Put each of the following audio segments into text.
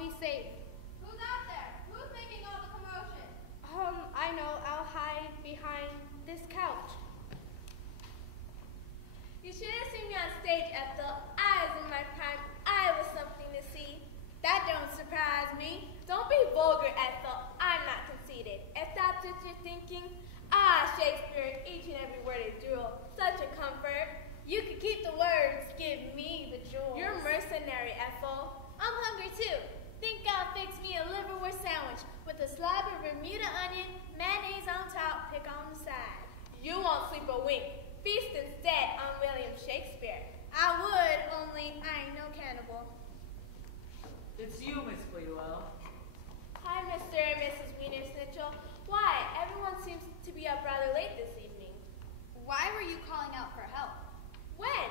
be safe. Who's out there? Who's making all the commotion? I know. I'll hide behind this couch. You should have seen me on stage, Ethel. I was in my prime. I was something to see. That don't surprise me. Don't be vulgar, Ethel. I'm not conceited. If that's what you're thinking, Shakespeare, each and every word is drool. Such a comfort. You could keep the words. Give me the jewels. You're mercenary, Ethel. I'm hungry too. Think I'll fix me a liverwurst sandwich with a slab of Bermuda onion, mayonnaise on top, pick on the side. You won't sleep a wink. Feast instead on William Shakespeare. I would, only I ain't no cannibal. It's you, Miss Pleadwell. Hi, Mr. and Mrs. Wiener Snitchell. Why, everyone seems to be up rather late this evening. Why were you calling out for help? When?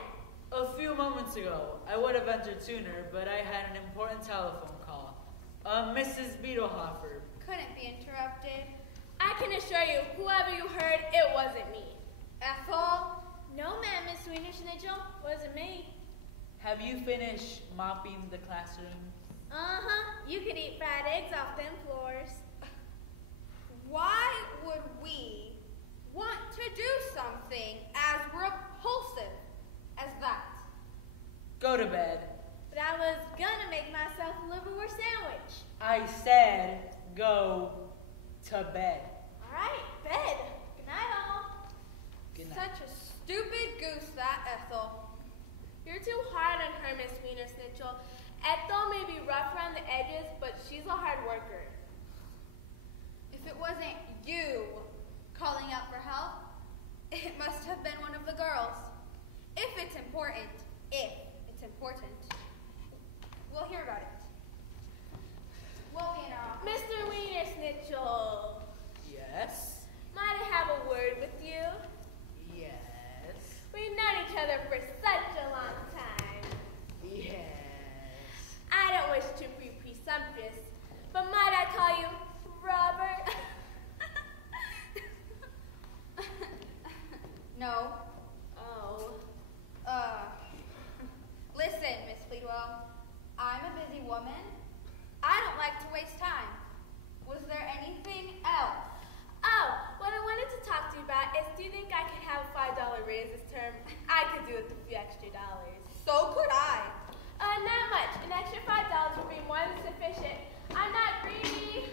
A few moments ago. I would have entered sooner, but I had an important telephone call. Mrs. Beetlehofer. Couldn't be interrupted. I can assure you, whoever you heard, it wasn't me. Ethel? No, ma'am, Miss Wiener Snitchell. Wasn't me. Have you finished mopping the classroom? Uh-huh. You could eat fried eggs off them floors. Why would we want to do something as repulsive as that? Go to bed. But I was gonna make myself a liverwurst sandwich. I said go to bed. All right, bed. Good night, all. Good night. Such a stupid goose, that Ethel. You're too hard on her, Miss Wiener Snitchell. Ethel may be rough around the edges, but she's a hard worker. If it wasn't you calling out for help, it must have been one of the girls. If it's important, we'll hear about it. We'll be in our office. Mr. Wiener Snitchell, Yes? might I have a word with you? Yes. We've known each other for such a long time. Yes. I don't wish to be presumptuous, but might I call you Robert? No. Oh. Listen, Miss Pleadwell. I'm a busy woman. I don't like to waste time. Was there anything else? Oh, what I wanted to talk to you about is, do you think I could have a $5 raise this term? I could do with a few extra dollars. So could I. Not much. An extra $5 would be more than sufficient. I'm not greedy.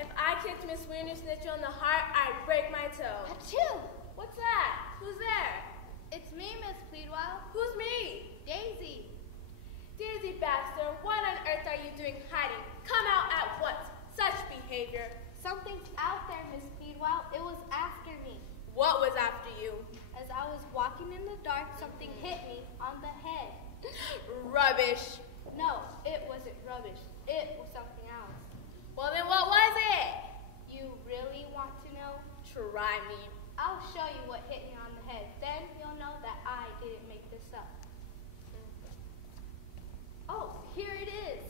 If I kicked Miss Wiener Snitchell in the heart, I'd break my toe. Achoo! What's that? Who's there? It's me, Miss Pleadwell. Who's me? Daisy. Daisy Baxter, what on earth are you doing hiding? Come out at once. Such behavior. Something's out there, Miss Pleadwell. It was after me. What was after you? As I was walking in the dark, something hit me on the head. Rubbish. No, it wasn't rubbish. It was something else. Well, then what was it? You really want to know? Try me. I'll show you what hit me on the head. Then you'll know that I didn't make this up. Oh, here it is.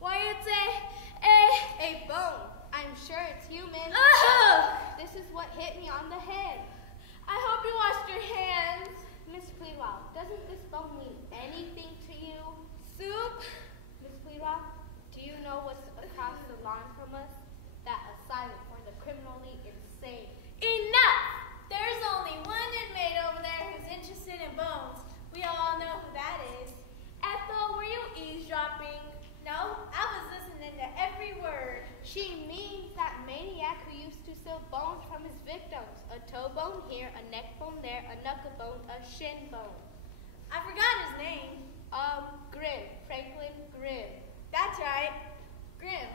Why, it's A bone. I'm sure it's human. This is what hit me on the head. I hope you washed your hands. Miss Pleadwell, doesn't this bone mean anything to you? Soup? Miss Pleadwell, do you know what's across the lawn from us? That asylum for the criminally insane. Enough! There's only one inmate over there who's interested in bones. We all know who that is. Ethel, were you eavesdropping? No, I was listening to every word. She means that maniac who used to steal bones from his victims. A toe bone here, a neck bone there, a knuckle bone, a shin bone. I forgot his name. Grimm. Franklin Grimm. That's right. Grimm.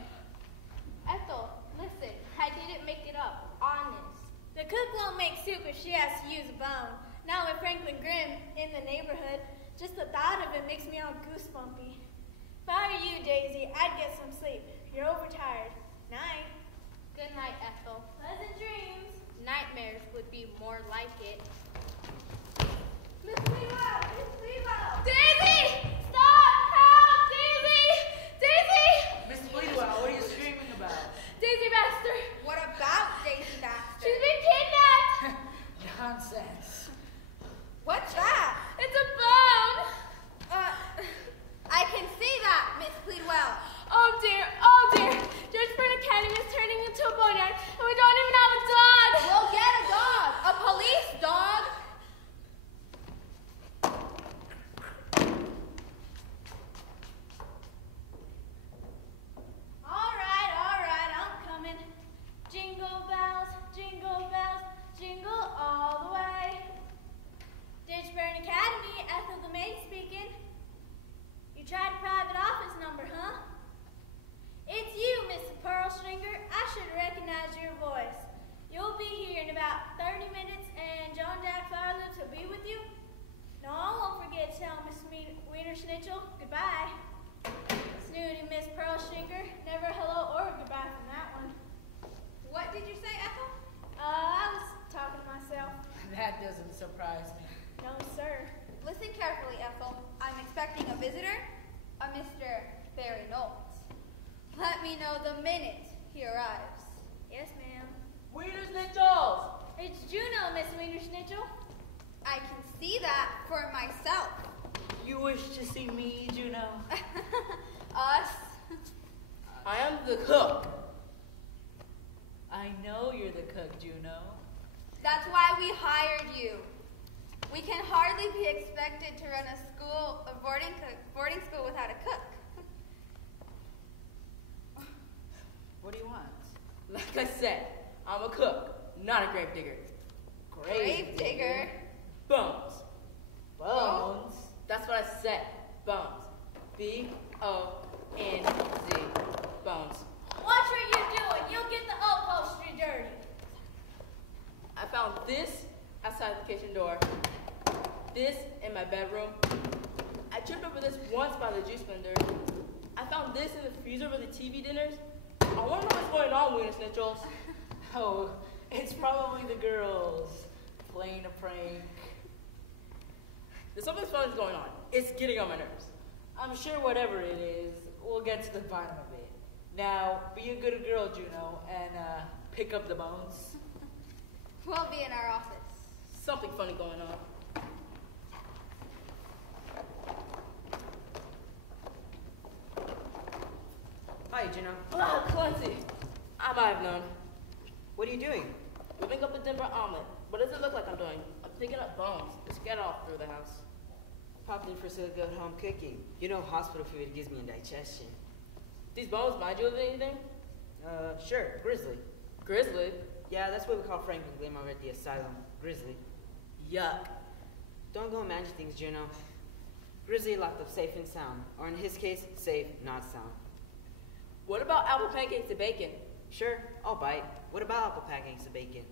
Ethel, listen, I didn't make it up. Honest. The cook won't make soup if she has to use a bone. Now with Franklin Grimm in the neighborhood, just the thought of it makes me all goosebumpy. If I were you, Daisy, I'd get some sleep. You're overtired. Night. Good night, Ethel. Pleasant dreams. Nightmares would be more like it. Miss Levo! Miss Levo! Daisy! Stop! Help! Daisy! Daisy! Miss Pleadwell, what are you screaming about? Daisy Baxter! What about Daisy Baxter? She's been kidnapped! Nonsense. What's that? It's a bone! I can see that, Miss Pleadwell. surprise me. No, sir. Listen carefully, Ethel. I'm expecting a visitor, a Mr. Barry Knowles. Let me know the minute he arrives. Yes, ma'am. Wiener Schnitzel! It's Juno, Miss Wiener Schnitzel. I can see that for myself. You wish to see me, Juno? Us? I am the cook. I know you're the cook, Juno. That's why we hired you. We can hardly be expected to run a boarding school without a cook. What do you want? Like I said, I'm a cook, not a grave digger. Grave digger? Bones. Bones? That's what I said. Bones. B-O-N-Z. Bones. Watch what you're doing. You'll get the upholstery dirty. I found this outside the kitchen door. This in my bedroom. I tripped over this once by the juice blender. I found this in the freezer with the TV dinners. I want to know what's going on, Wiener Schnitzel. Oh, it's probably the girls playing a prank. There's something funny going on. It's getting on my nerves. I'm sure whatever it is, we'll get to the bottom of it. Now, be a good girl, Juno, and pick up the bones. We'll be in our office. Something funny going on. Hi, Juno. Oh, Clancy. I might have known. What are you doing? Whipping up a Denver omelet. What does it look like I'm doing? I'm picking up bones to get off through the house. Popped in for some good home cooking. You know, hospital food gives me indigestion. These bones mind you of anything? Sure, grizzly. Grizzly? Yeah, that's what we call Frank and Glim over at the asylum. Grizzly. Yuck. Don't go imagine things, Juno. Grizzly locked up safe and sound. Or in his case, safe, not sound. What about apple pancakes and bacon? Sure, I'll bite. What about apple pancakes and bacon?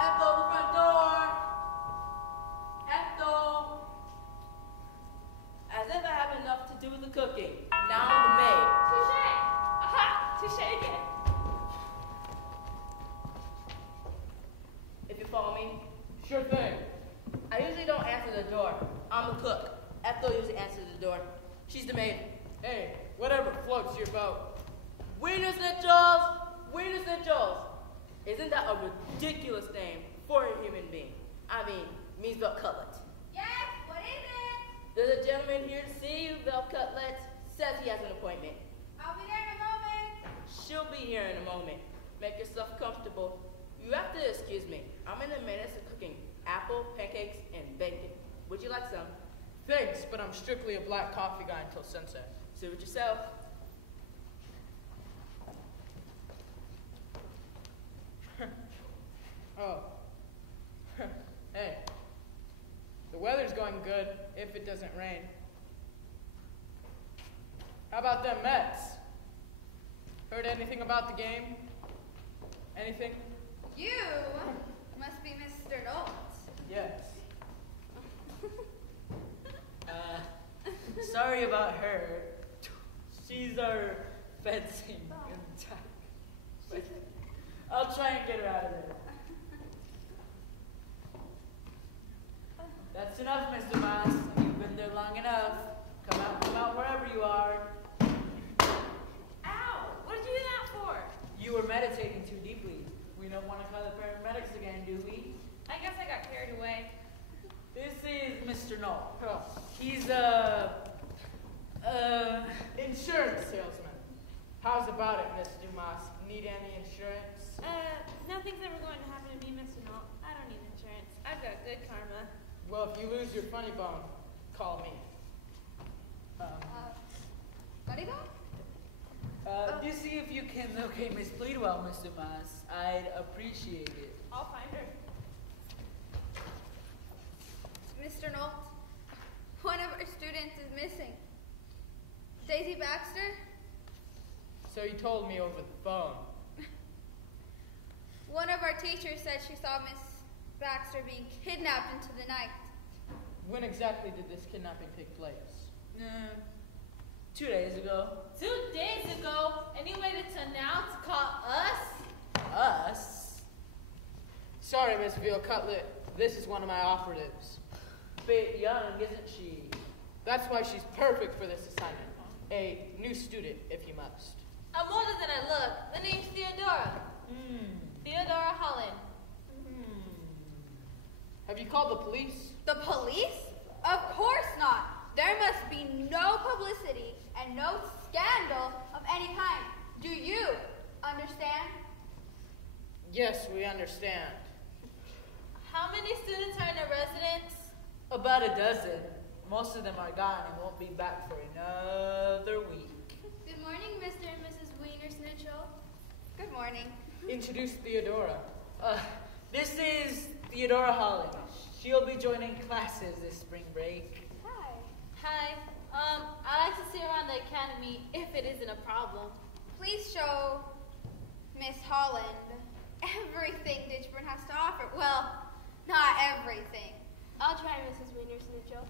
Ethel, the front door! Ethel! As if I have enough to do with the cooking. Now I'm the maid. Touche! Aha! Touche again. If you follow me? Sure thing. I usually don't answer the door. I'm the cook. Ethel usually answers the door. She's the maid. Hey, whatever floats your boat. Wiener Schnitzel! Wiener Schnitzel! Isn't that a ridiculous name for a human being? I mean, means Bell Cutlet. Yes, what is it? There's a gentleman here to see you, Bell Cutlet. Says he has an appointment. I'll be there in a moment. She'll be here in a moment. Make yourself comfortable. You have to excuse me. I'm in the midst of cooking apple, pancakes, and bacon. Would you like some? Thanks, but I'm strictly a black coffee guy until sunset. Suit yourself. Oh. Hey. The weather's going good if it doesn't rain. How about them Mets? Heard anything about the game? Anything? You must be Mr. Knowles. Yes. Sorry about her. She's our fencing but I'll try and get her out of there. That's enough, Mr. Moss. You've been there long enough. Come out wherever you are. Ow! What did you do that for? You were meditating too deeply. We don't want to call the paramedics again, do we? I guess I got carried away. This is Mr. Knoll. Oh, He's insurance salesman. How's about it, Miss Dumas? Need any insurance? Nothing's ever going to happen to me, Mr. Knoll. I don't need insurance. I've got good karma. Well, if you lose your funny bone, call me. Buddy Bone? you see if you can locate Miss Pleadwell, Mr. Moss. I'd appreciate it. I'll find her. Mr. Knowles, one of our students is missing. Daisy Baxter? So you told me over the phone. One of our teachers said she saw Miss Baxter being kidnapped into the night. When exactly did this kidnapping take place? 2 days ago. 2 days ago, and you waited till now to call us? us. Sorry, Miss Veal Cutlet. This is one of my operatives. Bit young, isn't she? That's why she's perfect for this assignment. A new student, if you must. I'm older than I look. The name's Theodora. Theodora Holland. Have you called the police? The police? Of course not. There must be no publicity and no scandal of any kind. Do you understand? Yes, we understand. How many students are in a residence? About a dozen. Most of them are gone and won't be back for another week. Good morning, Mr. and Mrs. Wiener Snitchell. Good morning. Introduce Theodora. This is Theodora Holland. She'll be joining classes this spring break. Hi. I'd like to see around the academy if it isn't a problem. Please show Miss Holland everything Ditchburn has to offer. Well, not everything. I'll try, Mrs. Wiener Snitchell.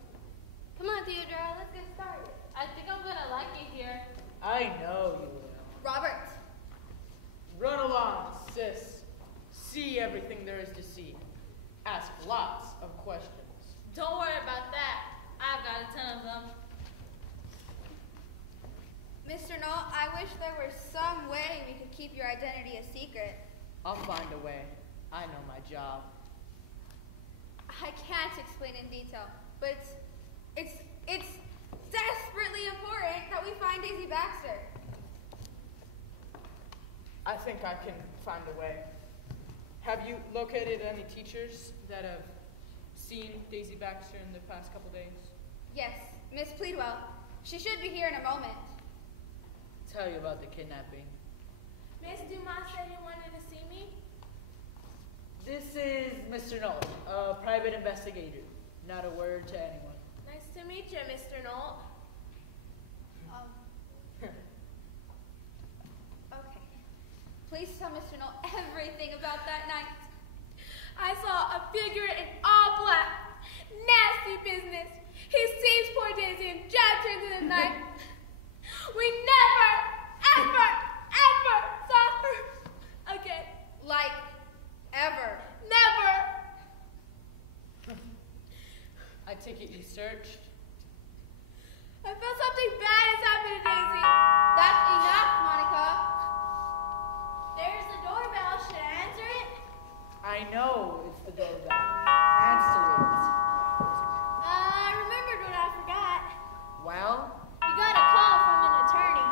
Come on, Theodora, let's get started. I think I'm gonna like it here. I know you will. Robert. Run along, sis. See everything there is to see. Ask lots of questions. Don't worry about that. I've got a ton of them. Mr. Knoll, I wish there were some way we could keep your identity a secret. I'll find a way. I know my job. I can't explain in detail, but it's desperately important that we find Daisy Baxter. I think I can find a way. Have you located any teachers that have seen Daisy Baxter in the past couple days? Yes, Miss Pleadwell. She should be here in a moment. Tell you about the kidnapping. Miss Dumas said you wanted to see me? This is Mr. Knoll, a private investigator. Not a word to anyone. Nice to meet you, Mr. Knoll. Okay. Please tell Mr. Knoll everything about that night. I saw a figure in all black. Nasty business. He seized poor Daisy and dragged her into the night. We never, ever, ever saw her again. Like, ever. Never. I take it you searched? I felt something bad has happened to Daisy. That's enough, Monica. There's the doorbell. Should I answer it? I know it's the doorbell. Answer it. I remembered what I forgot. Well, You got a call from an attorney.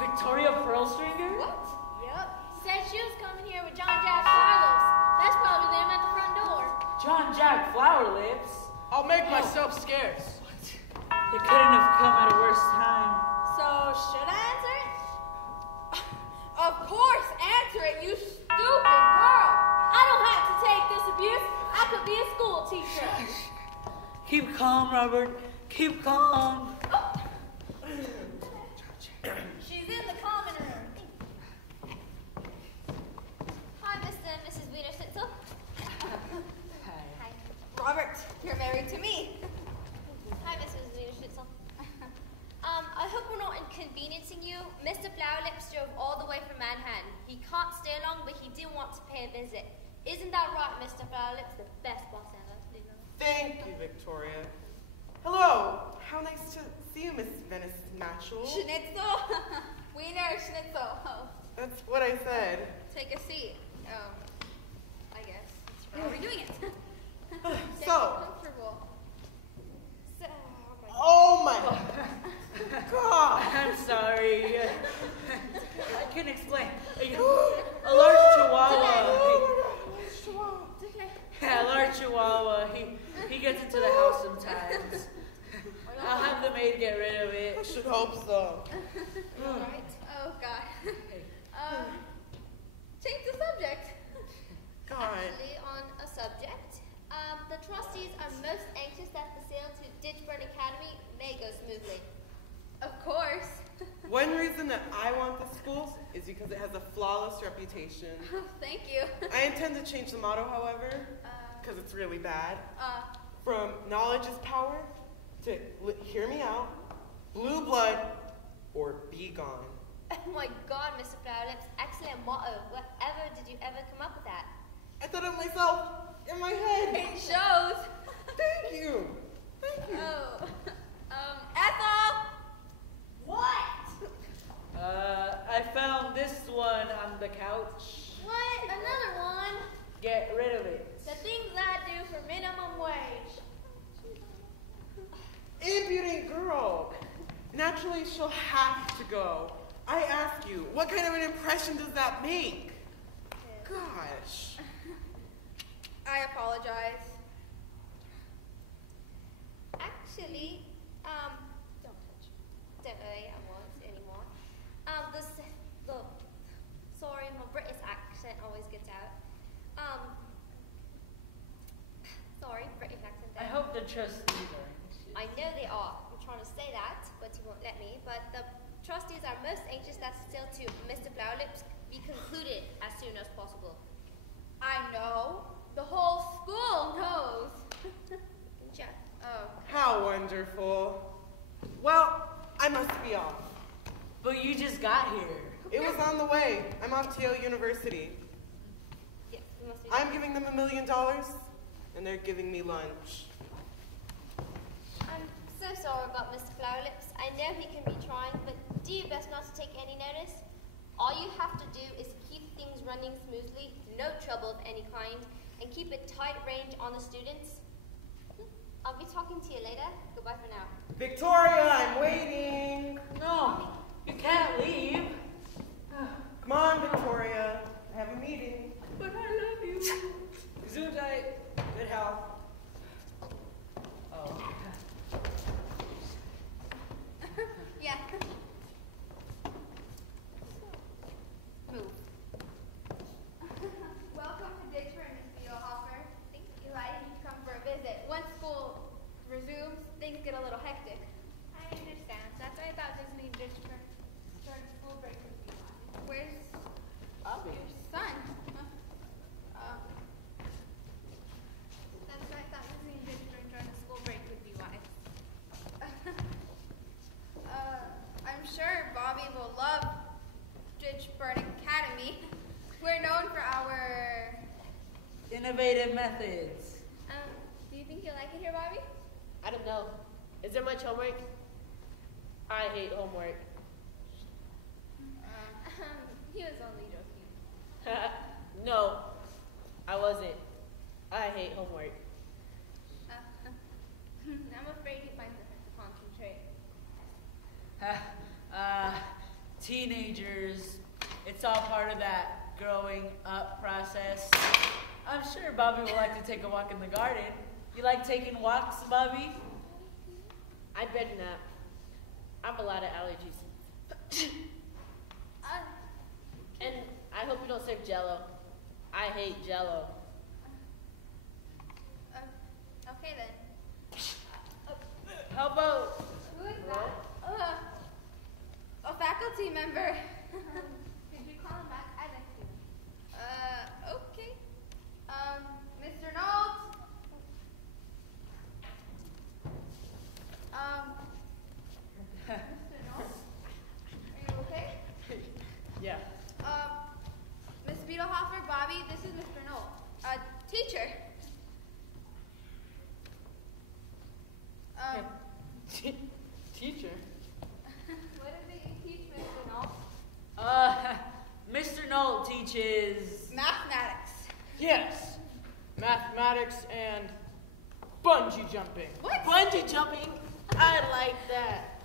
Victoria Pearlstringer? What? Yep. Said she was coming here with John Jack Carlos. That's probably them at the front door. John Jack Flower Lips? I'll make myself scarce. They couldn't have come at a worse time. So, should I answer it? Of course, answer it, you stupid girl. I don't have to take this abuse. I could be a school teacher. Keep calm, Robert. Keep calm. She's in the common room. Hi, Mr. and Mrs. Wiener Snitchell. Hi. Robert, you're married to me. Hi, Mrs. Wiener Snitchell. I hope we're not inconveniencing you. Mr. Flowerlips drove all the way from Manhattan. He can't stay long, but he did want to pay a visit. Isn't that right, Mr. Flowerlips? The best boss ever. Thank you, Victoria. Hello. How nice to see you, Miss Venice Natural. Schnitzel? Wiener Schnitzel. Oh, That's what I said. take a seat. I guess. How are we doing it? Get So, comfortable. So, oh my God. I'm sorry. I can explain. A large chihuahua. It's okay. Yeah, a large chihuahua. He gets into the house sometimes. I'll have the maid get rid of I it. should hope so. Alright. Oh, God. Change the subject. God. Actually, on a subject, the trustees are most anxious that the sale to Ditchburn Academy may go smoothly. Of course. One reason that I want this school is because it has a flawless reputation. Thank you. I intend to change the motto, however, because it's really bad. From knowledge is power to, hear me out, blue blood or be gone. Oh my God, Mr. Flowerlips, excellent motto. Whatever did you ever come up with that? I thought of myself in my head. It shows. Thank you. Thank you. Oh. Ethel! What? I found this one on the couch. What? Another one? Get rid of it. The things I do for minimum wage. Impudent girl. Naturally, she'll have to go. I ask you, what kind of an impression does that make? Gosh. I apologize. Actually, don't touch. Don't worry, I won't anymore. Sorry, my British accent always gets out. Sorry, British accent. I hope the trustees are anxious. I know they are. I'm trying to say that, but he won't let me. But the trustees are most anxious that still to Mr. Flowerlips be concluded as soon as possible. I know. The whole school knows. Yeah. Oh. How wonderful. Well, I must be off. But you just got here. It was on the way. I'm off to Yale University. Yes, we must be. I'm giving them $1 million, and they're giving me lunch. I'm so sorry about Mr. Flowerlips. I know he can be trying, but do your best not to take any notice. All you have to do is keep things running smoothly, no trouble of any kind, and keep a tight range on the students. I'll be talking to you later. Goodbye for now. Victoria, I'm waiting. No, you can't leave. Come on, Victoria. I have a meeting. But I love you. Gesundheit. Good health. Oh. Yeah. Move. Welcome to Ditchford, Miss Beetlehopper. Thank you. Delighted you come for a visit. Once school resumes, things get a little hectic. I understand. That's why I thought visiting Ditchford during school break would be fun. Where's Bobby. your son? That's why I thought visiting Ditchford during the school break would be wise. I'm sure Bobby will love Ditchford Academy. We're known for our... Innovative methods. Do you think you'll like it here, Bobby? I don't know. Is there much homework? I hate homework. He was only joking. No, I wasn't. I hate homework. I'm afraid he finds it hard to concentrate. Teenagers. It's all part of that growing up process. I'm sure Bobby would like to take a walk in the garden. You like taking walks, Bobby? I'd better not. I have a lot of allergies. And I hope you don't serve Jell-O. I hate Jell-O. Okay then. How about... Who is that? A faculty member. Could you call him back? I'd like to. Okay. Mr. Nolt. Mr. Nolt? Are you okay? Yeah. Miss Beetlehopper, Bobby, this is Mr. Nolt. Teacher. Teacher? What do you teach, Mr. Nolt? Mr. Knoll teaches... Mathematics. Yes. Mathematics and bungee jumping. What? Bungee jumping? I like that.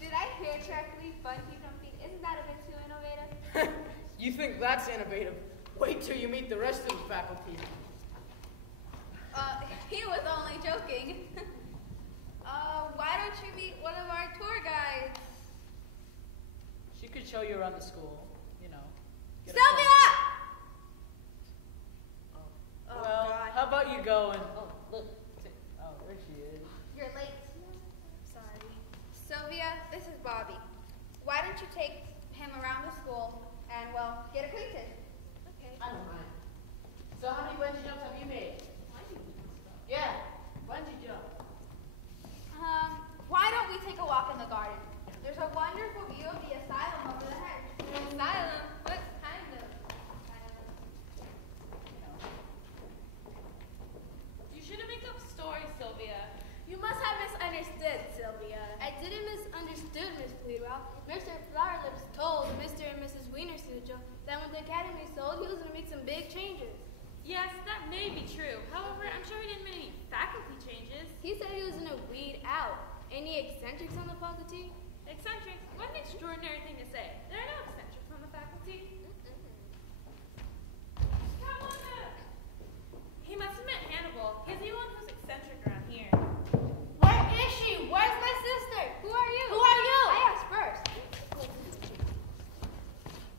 Did I hear correctly? Bungee jumping? Isn't that a bit too innovative? You think that's innovative? Wait till you meet the rest of the faculty. He was only joking. Why don't you meet one of our tour guides? She could show you around the school, you know. Get a Sylvia! feel. Well, God. how about you go and... Oh, look. Oh, there she is. You're late. Sorry. Sylvia, this is Bobby. Why don't you take him around the school and, well, get acquainted? Okay. I don't mind. So how many bungee jumps have you made? Yeah, bungee jump. Why don't we take a walk in the garden? There's a wonderful view of the asylum over the hedge. asylum. What kind of asylum? You shouldn't make up stories, Sylvia. You must have misunderstood, Sylvia. I didn't misunderstood, Miss Pleadwell. Mr. Flowerlips told Mr. and Mrs. Wienersucho that when the academy sold, he was going to make some big changes. Yes, that may be true. However, I'm sure he didn't make any faculty changes. He said he was going to weed out any eccentrics on the faculty. Eccentrics? What an extraordinary thing to say. There are no eccentrics on the faculty. Come on up. He must have meant Hannibal. He's the one who's eccentric around here. Where is she? Where's my sister? Who are you? Who are you? I asked first.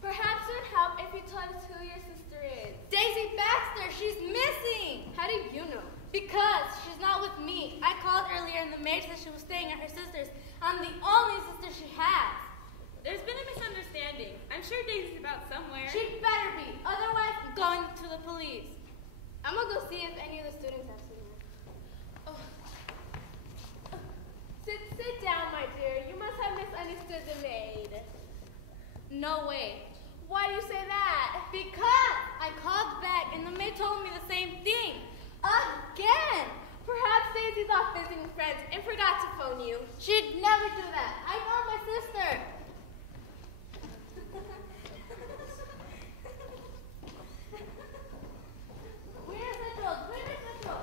Perhaps it would help if you told us who your sister is. Daisy Baxter, she's missing. How do you know? Because she's not with me. I called earlier and the maid said she was staying at her sister's. I'm the only sister she has. There's been a misunderstanding. I'm sure Daisy's about somewhere. She'd better be. Otherwise, I'm going to the police. I'm going to go see if any of the students have seen her. Sit down, my dear. You must have misunderstood the maid. No way. Why do you say that? Because I called back and the maid told me the same thing. Again. Perhaps Daisy's off visiting friends and forgot to phone you. She'd never do that. I know my sister. Where's Mitchell? Where's Mitchell?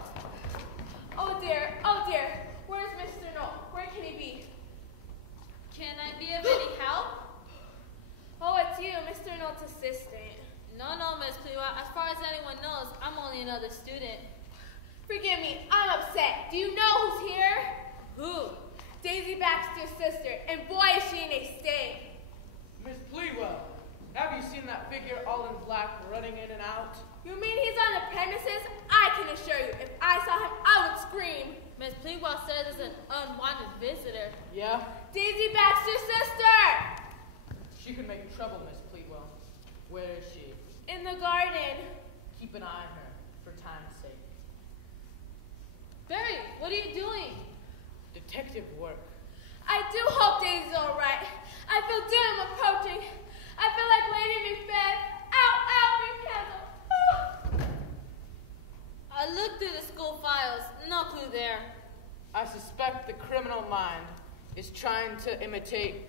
Oh dear, oh dear. Where's Mr. Knoll? Where can he be? Can I be of any help? Oh, it's you, Mr. Knoll's assistant. No, Miss Plewa. As far as anyone knows, I'm only another student. Forgive me, I'm upset. Do you know who's here? Who? Daisy Baxter's sister, and boy is she in a state. Miss Pleadwell, have you seen that figure all in black running in and out? You mean he's on the premises? I can assure you, if I saw him, I would scream. Miss Plewa says it's an unwanted visitor. Yeah? Daisy Baxter's sister! She could make trouble, Miss Pleadwell. Where is she? In the garden. Keep an eye on her, for time's sake. Barry, what are you doing? Detective work. I do hope Daisy's all right. I feel doom approaching. I feel like Lady Macbeth. Ow, ow, Rapunzel. I looked through the school files. No clue there. I suspect the criminal mind is trying to imitate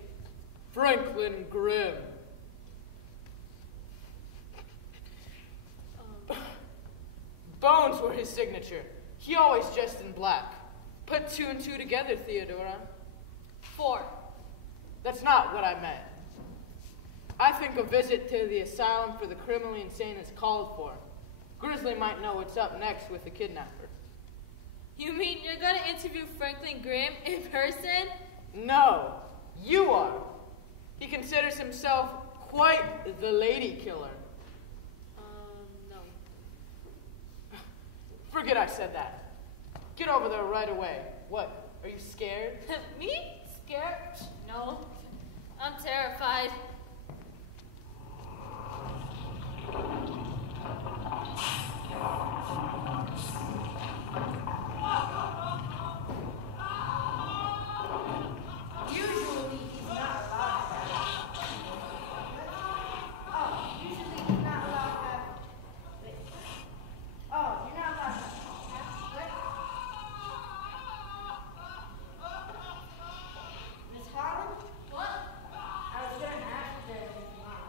Franklin Grimm. Bones were his signature. He always dressed in black. Put 2 and 2 together, Theodora. 4. That's not what I meant. I think a visit to the asylum for the criminally insane is called for. Grizzly might know what's up next with the kidnapper. You mean you're gonna interview Franklin Grimm in person? No, you are. He considers himself quite the lady killer. No. Forget I said that. Get over there right away. What, are you scared? Me? Scared? No. I'm terrified. Usually he's not allowed to have. Oh, usually he's not allowed to have. Wait. Oh, you're not allowed to have. What? Miss Holland? What? I was going to ask you that if you want.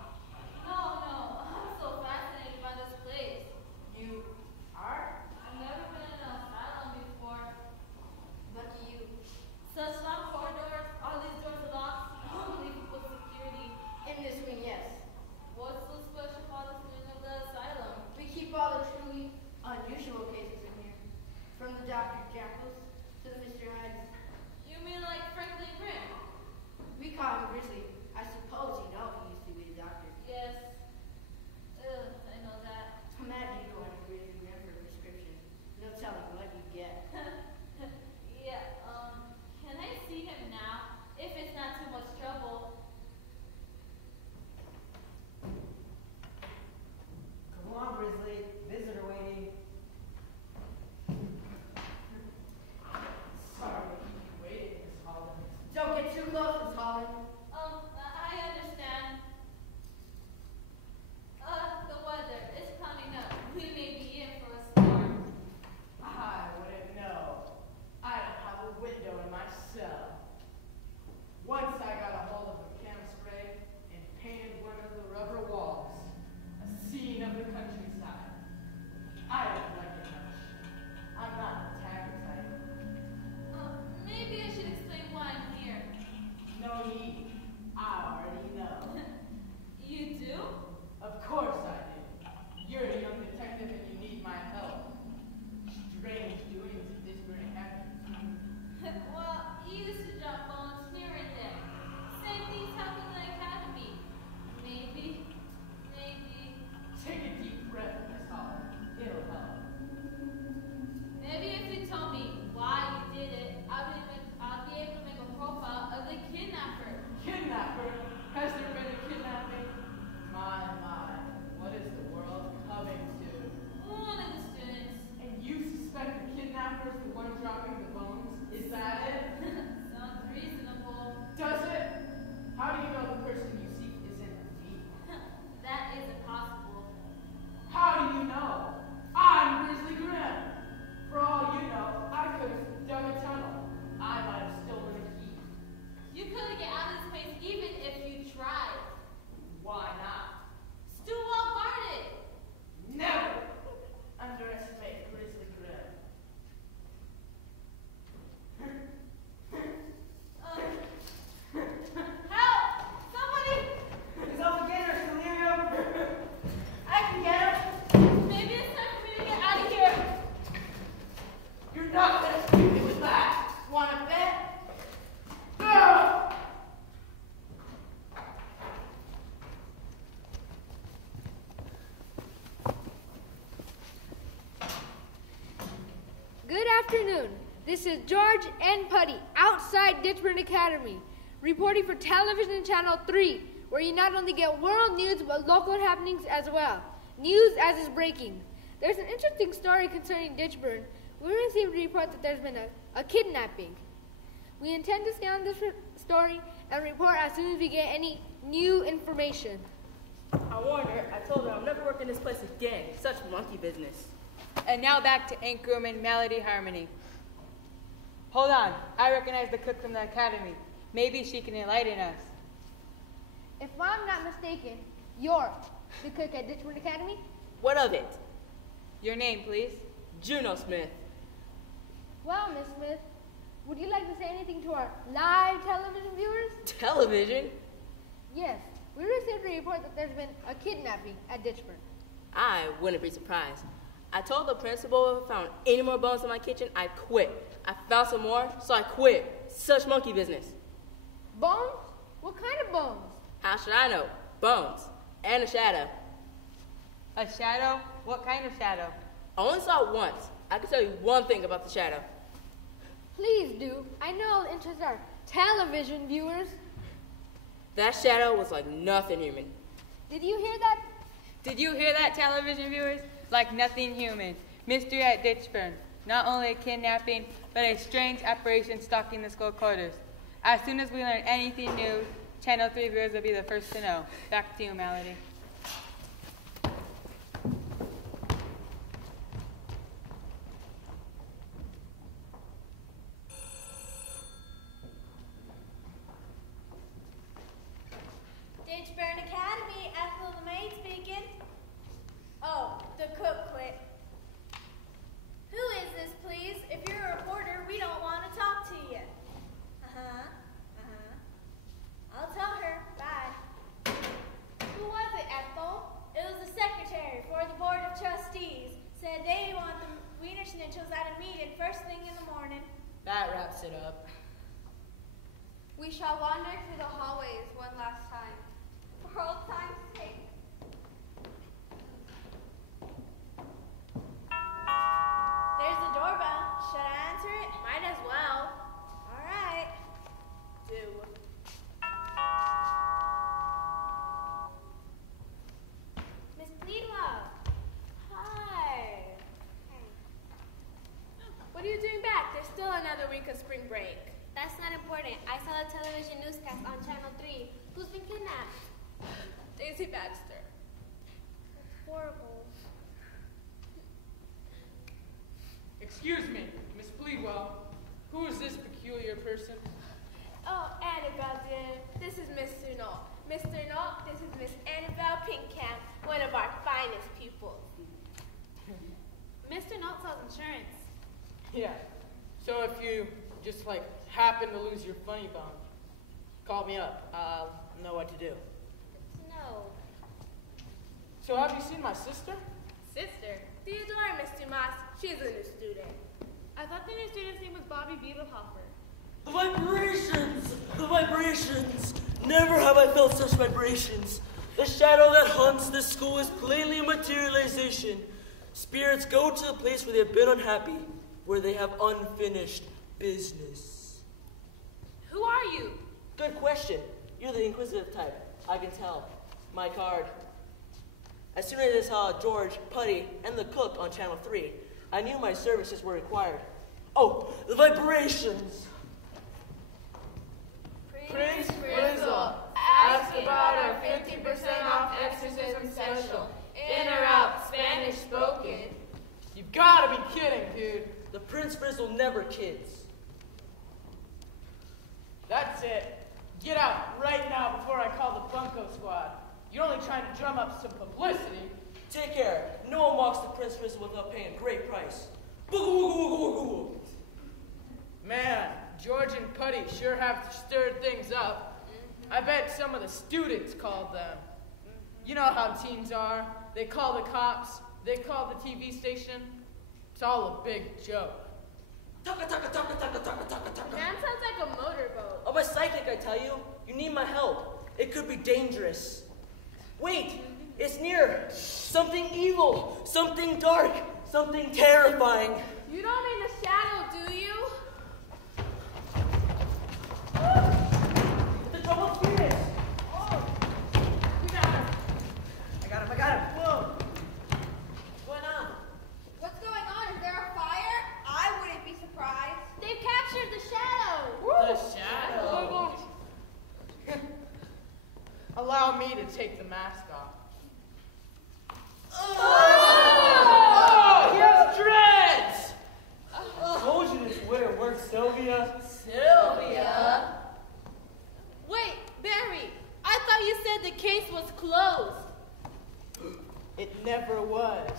No. I'm so fascinated by this place. You are? I've never been in an asylum before. Lucky you. Such long corridors, all these doors are locked, unbelievable security. In this wing, yes. What's so special about this wing of the asylum? We keep all the truly unusual cases in here. From the Dr. Jackal's to the Mr. Hyde's. You mean like Franklin Grimm? We call him Grizzly. I suppose you know he used to be a doctor. Yes. I know that. Imagine going to Grizzly Graham for a prescription. No telling what you get. Yeah, can I see him now? If it's not too much trouble. Come on, Grizzly. Visitor waiting. afternoon. This is George and Putty outside Ditchburn Academy, reporting for Television Channel 3, where you not only get world news but local happenings as well. News as is breaking. There's an interesting story concerning Ditchburn. We received a report that there's been a kidnapping. We intend to stay on this story and report as soon as we get any new information. I warned her. I told her I'll never work in this place again. Such monkey business. And now back to Anchorman Melody Harmony. Hold on, I recognize the cook from the academy. Maybe she can enlighten us. If I'm not mistaken, you're the cook at Ditchburn Academy? What of it? Your name, please. Juno Smith. Well, Miss Smith, would you like to say anything to our live television viewers? Television? Yes, we received a report that there's been a kidnapping at Ditchburn. I wouldn't be surprised. I told the principal if I found any more bones in my kitchen, I'd quit. I found some more, so I quit. Such monkey business. Bones? What kind of bones? How should I know? Bones. And a shadow. A shadow? What kind of shadow? I only saw it once. I can tell you one thing about the shadow. Please do. I know it'll interest our television viewers. That shadow was like nothing human. Did you hear that? Did you hear that, television viewers? Like nothing human. Mystery at Ditchburn. Not only a kidnapping, but a strange apparition stalking the school quarters. As soon as we learn anything new, Channel 3 viewers will be the first to know. Back to you, Melody. Ditchburn Academy, Ethel the maid speaking. Oh, the cook quit. Who is this, please? If you're a reporter, we don't want to talk to you. I'll tell her. Bye. Who was it, Ethel? It was the secretary for the board of trustees. Said they want the Wiener Schnitzels at a meeting first thing in the morning. That wraps it up. We shall wander through the hallways one last time. For old time's sake. There's the doorbell. Should I answer it? Might as well. All right. Do. Miss Pleadwell. Hi. What are you doing back? There's still another week of spring break. That's not important. I saw the television newscast on Channel 3. Who's been kidnapped? Daisy Baxter. That's horrible. Excuse me, Miss Pleadwell. Who is this peculiar person? Oh, Annabelle, dear. This is Miss Suno. Mr. No, this is Miss Annabelle Pinkham, one of our finest pupils. Mr. Note sells insurance. Yeah. So if you just happen to lose your funny bone, call me up. I'll know what to do. No. So have you seen my sister? Sister, Theodora, Miss Dumas. She's a new student. I thought the new student's name was Bobby Beetlehofer. The vibrations! The vibrations! Never have I felt such vibrations. The shadow that haunts this school is plainly a materialization. Spirits go to the place where they have been unhappy, where they have unfinished business. Who are you? Good question. You're the inquisitive type. I can tell. My card. As soon as I saw George, Putty, and the cook on Channel 3, I knew my services were required. Oh, the vibrations! Prince Frizzle, ask about our 50% off exorcism special. In or out, Spanish spoken. You've gotta be kidding, dude. The Prince Frizzle never kids. That's it. Get out right now before I call the Bunko Squad. You're only trying to drum up some publicity. Take care. No one mocks the Prince Frizzle without paying a great price. Booga wooga wooga wooga wooga. Man, George and Putty sure have stirred things up. I bet some of the students called them. You know how teens are. They call the cops. They call the TV station. It's all a big joke. Taka taka taka taka taka taka taka. Man sounds like a motorboat. I'm a psychic, I tell you. You need my help. It could be dangerous. Wait, it's near. Something evil, something dark, something terrifying. You don't mean the shadow, do you? The trouble spirits! Oh! We got him! I got him! Whoa! What's going on? What's going on? Is there a fire? I wouldn't be surprised. They've captured the shadow. The shadow! Allow me to take the mask off. Oh, he has dreads! Told you this way it works, Sylvia. Sylvia? Wait, Barry, I thought you said the case was closed. It never was.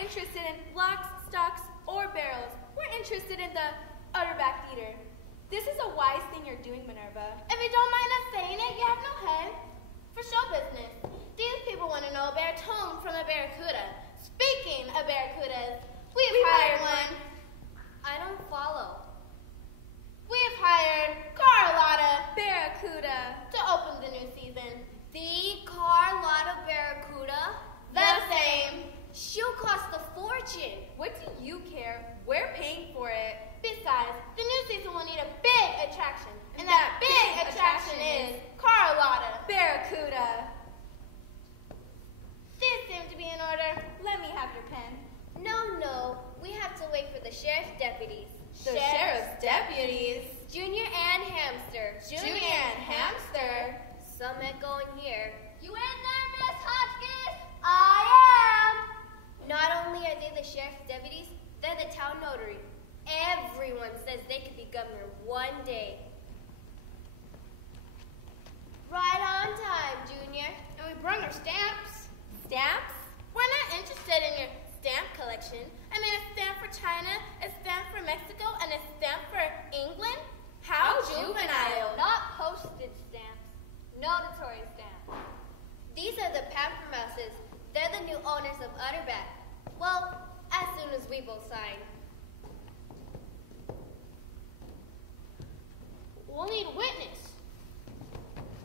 Interested in locks, stocks, or barrels. We're interested in the Utterback theater. This is a wise thing you're doing, Minerva. If you don't mind us saying it, you have no head. For show business, these people want to know a baritone from a barracuda. Speaking of barracudas, we've hired one. I don't sheriff's deputies. The sheriff's deputies. Junior and Hamster. Junior and Hamster. Some echo in here. You in there, Miss Hotchkiss? I am. Not only are they the sheriff's deputies, they're the town notary. Everyone says they could be governor one day. Right on time, Junior. And we brought our stamps. Stamps? We're not interested in your stamp collection. I mean, a stamp for China, a stamp for Mexico, and a stamp for England? How juvenile. Not postage stamps. Notatory stamps. These are the Pamper Mouses. They're the new owners of Utterback. Well, as soon as we both sign. We'll need a witness.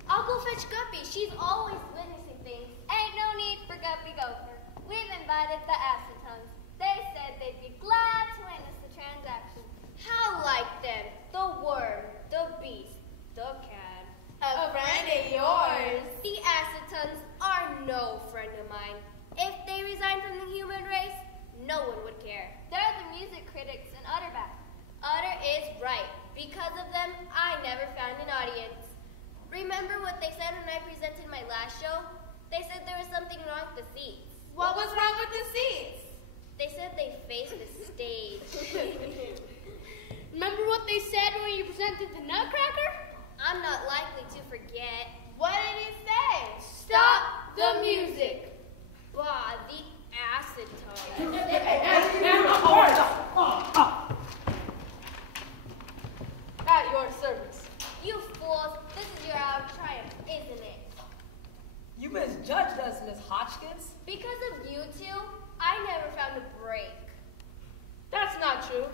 I'll go fetch Guppy. She's always witnessing things. Ain't no need for Guppy Gopher. We've invited the Acetons. They said they'd be glad to witness the transaction. How like them? The worm, the beast, the can. A friend of yours. The Acetons are no friend of mine. If they resign from the human race, no one would care. They're the music critics in Utterback. Utter is right. Because of them, I never found an audience. Remember what they said when I presented my last show? They said there was something wrong with the seats. What was wrong with the seats? They said they faced the stage. Remember what they said when you presented the Nutcracker? I'm not likely to forget. What did he say? Stop the music. Bah, the Acetons. At your service. You fools, this is your hour of triumph, isn't it? You misjudged us, Miss Hotchkiss. Because of you two, I never found a break. That's not true.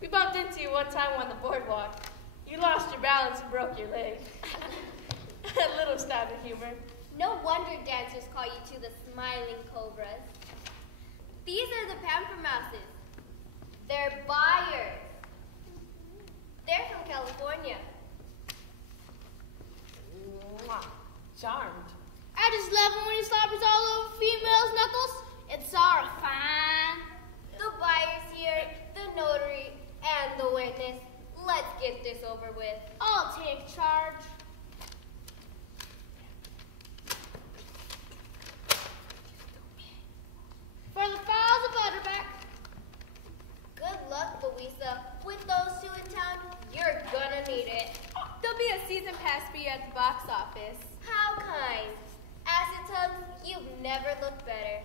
We bumped into you one time on the boardwalk. You lost your balance and broke your leg. A little stab of humor. No wonder dancers call you two the smiling cobras. These are the Pamper Mouses. They're buyers. They're from California. Mwah. Charmed. I just love it when he slobbers all over females' knuckles. It's horrifying. The buyers here, the notary, and the witness. Let's get this over with. I'll take charge. For the files of Utterback. Good luck, Louisa. With those two in town, you're gonna need it. There'll be a season pass for you at the box office. How kind. Acetons, you've never looked better.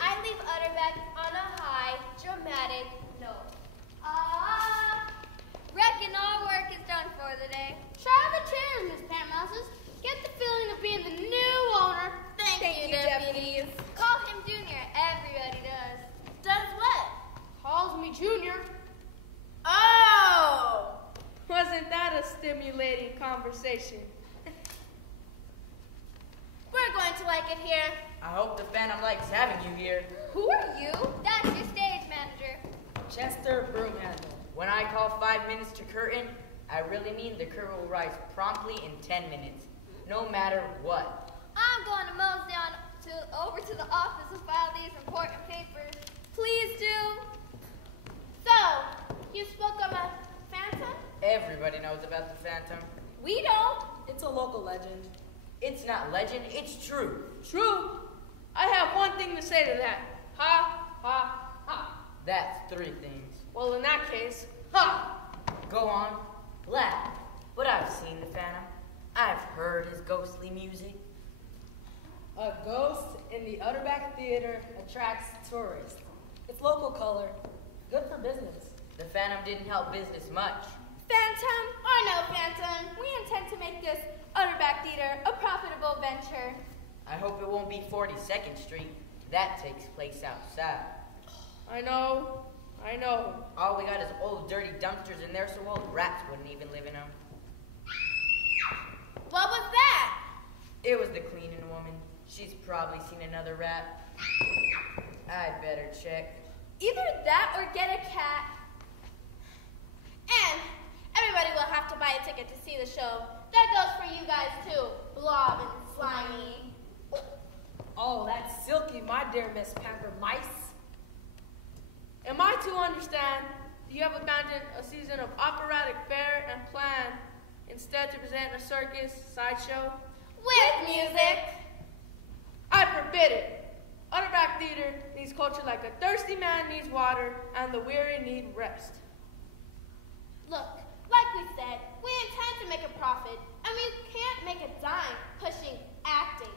I leave Utterback on a high, dramatic note. Reckon our work is done for the day. Try the chairs, Miss Pamouses. Get the feeling of being the new owner. Thank you, deputies. Call him Junior. Everybody does. Does what? Calls me Junior. Oh! Wasn't that a stimulating conversation? We're going to like it here. I hope the Phantom likes having you here. Who are you? That's your stage manager. Chester Broomhandle. When I call 5 minutes to curtain, I really mean the curtain will rise promptly in 10 minutes, no matter what. I'm going to mosey on over to the office and file these important papers. Please do. So, you spoke of a phantom? Everybody knows about the Phantom. We don't. It's a local legend. It's not legend, it's true. True. I have one thing to say to that. Ha, ha, ha. That's 3 things. Well, in that case, ha! Go on, laugh. But I've seen the Phantom. I've heard his ghostly music. A ghost in the Utterback Theater attracts tourists. It's local color. Good for business. The Phantom didn't help business much. Phantom or no Phantom, we intend to make this Utterback Theater a profitable venture. I hope it won't be 42nd Street. That takes place outside. I know. All we got is old dirty dumpsters in there, so old rats wouldn't even live in them. What was that? It was the cleaning woman. She's probably seen another rat. I'd better check. Either that or get a cat. And everybody will have to buy a ticket to see the show. That goes for you guys too, Blob and Slimy. Oh, that's silky, my dear Miss Pamper Mice. Am I to understand You have abandoned a season of operatic fare and plan instead to present a circus sideshow With music. I forbid it. Utterback Theater needs culture like a thirsty man needs water and the weary need rest. Look, like we said, we intend to make a profit, and we can't make a dime pushing acting.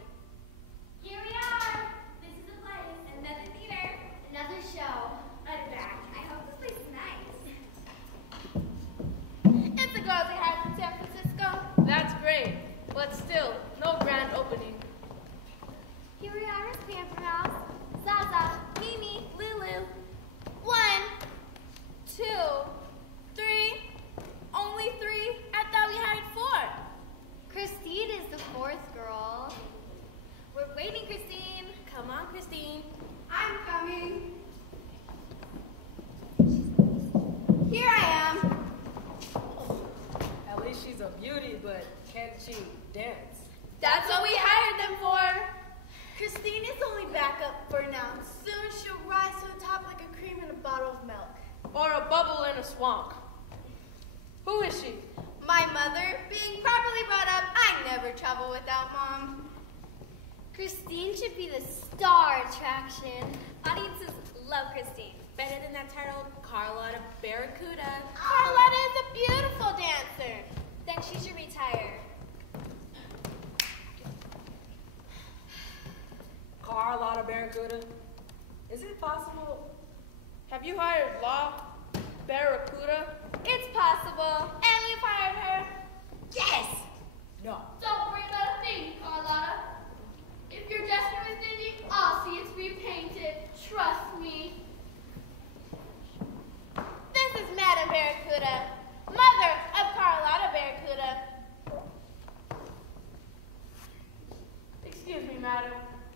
Here we are. This is a place. Another theater. Another show. Utterback. I hope this place is nice. It's the girls we hired from San Francisco. That's great, but still, no grand opening. Here we are, Miss Pamper House. Zaza, Mimi, Lulu. 1, 2, 3. Only 3? I thought we hired 4. Christine is the 4th girl. We're waiting, Christine. Come on, Christine. I'm coming. Here I am. At least she's a beauty, but can't she dance? That's what we hired them for. Christine is only backup for now. Soon she'll rise to the top like a cream in a bottle of milk. Or a bubble in a swamp. Who is she? My mother, being properly brought up, I never travel without Mom. Christine should be the star attraction. Audiences love Christine. Better than that title, Carlotta Barracuda. Carlotta is a beautiful dancer. Then she should retire. Carlotta Barracuda? Is it possible? Have you hired La Barracuda? It's possible. And we've hired her. Yes! No. Don't worry about a thing, Carlotta. If your dressing room is dingy, I'll see it's repainted. Trust me. This is Madame Barracuda, mother of Carlotta Barracuda. Excuse me, madam.